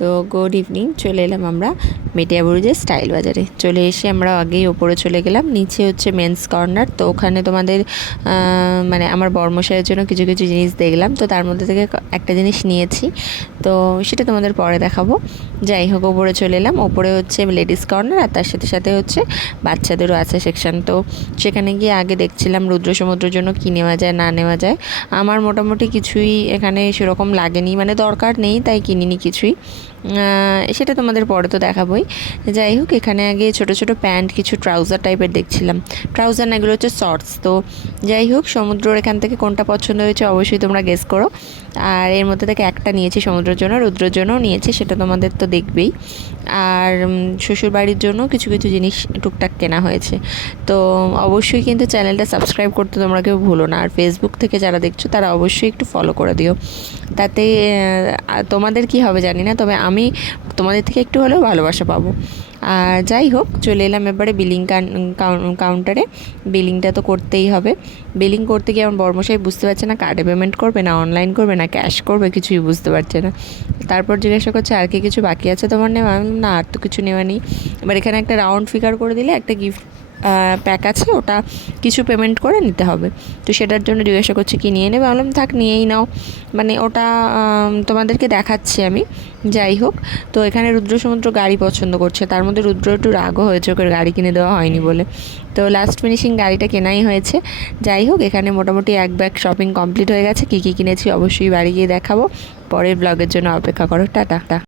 তো good evening, চলে এলাম আমরা মেটিয়াবুরুজের স্টাইল বাজারে। চলে এসে আমরা আগেই ওপরে চলে গেলাম, নিচে হচ্ছে মেন্স কর্নার। তো ওখানে তোমাদের মানে আমার বর্মশাইয়ের জন্য কিছু কিছু জিনিস দেখলাম, তো তার মধ্যে থেকে একটা জিনিস নিয়েছি, তো সেটা তোমাদের পরে দেখাবো। যাই হোক, ওপরে চলে এলাম। ওপরে হচ্ছে লেডিস কর্নার, আর তার সাথে সাথে হচ্ছে বাচ্চাদেরও আছে সেকশন। তো সেখানে গিয়ে আগে দেখছিলাম রুদ্র সমুদ্রের জন্য কী নেওয়া যায় না নেওয়া যায়। আমার মোটামুটি কিছুই এখানে সেরকম লাগেনি, মানে দরকার নেই, তাই কিনিনি কিছুই। সেটা তোমাদের পরে তো দেখাবোই। যাই হোক, এখানে আগে ছোট ছোট প্যান্ট, কিছু ট্রাউজার টাইপের দেখছিলাম। ট্রাউজার না, এগুলো হচ্ছে শর্টস। তো যাই হোক, সমুদ্রের এখান থেকে কোনটা পছন্দ হয়েছে অবশ্যই তোমরা গেস করো। আর এর মধ্যে থেকে একটা নিয়েছি সমুদ্রের জন্য, রুদ্রের জন্যও নিয়েছি, সেটা তোমাদের তো দেখবেই। আর শ্বশুরবাড়ির জন্য কিছু কিছু জিনিস টুকটাক কেনা হয়েছে। তো অবশ্যই কিন্তু চ্যানেলটা সাবস্ক্রাইব করতে তোমরা কেউ ভুলো না। আর ফেসবুক থেকে যারা দেখছো তারা অবশ্যই একটু ফলো করে দিও, তাতে তোমাদের কি হবে জানি না, তবে আমি তোমাদের থেকে একটু হলেও ভালোবাসা পাবো। আর যাই হোক, চলে এলাম এবারে বিলিং কাউন্টারে। বিলিংটা তো করতেই হবে। বিলিং করতে গিয়ে আমার বর্মশাই বুঝতে পারছে না কার্ডে পেমেন্ট করবে না অনলাইন করবে না ক্যাশ করবে, কিছুই বুঝতে পারছে না। তারপর জিজ্ঞাসা করছে আর কি কিছু বাকি আছে তোমার নেওয়া? আমি বললাম, না, আর তো কিছু নেওয়া নেই। এবার এখানে একটা রাউন্ড ফিগার করে দিলে একটা গিফট প্যাক আছে, ওটা কিছু পেমেন্ট করে নিতে হবে। তো সেটার জন্য জিজ্ঞাসা করছে কি নিয়ে নেবে? বললাম থাক, নিয়েই নাও, মানে ওটা তোমাদেরকে দেখাচ্ছি আমি। যাই হোক, তো এখানে রুদ্র সমুদ্র গাড়ি পছন্দ করছে, তার মধ্যে রুদ্র একটু রাগও হয়েছে ওকে গাড়ি কিনে দেওয়া হয়নি বলে। তো লাস্ট ফিনিশিং গাড়িটা কেনাই হয়েছে। যাই হোক, এখানে মোটামুটি এক ব্যাগ শপিং কমপ্লিট হয়ে গেছে। কী কী কিনেছি অবশ্যই বাড়ি গিয়ে দেখাবো। পরের ব্লগের জন্য অপেক্ষা করো। টাটা।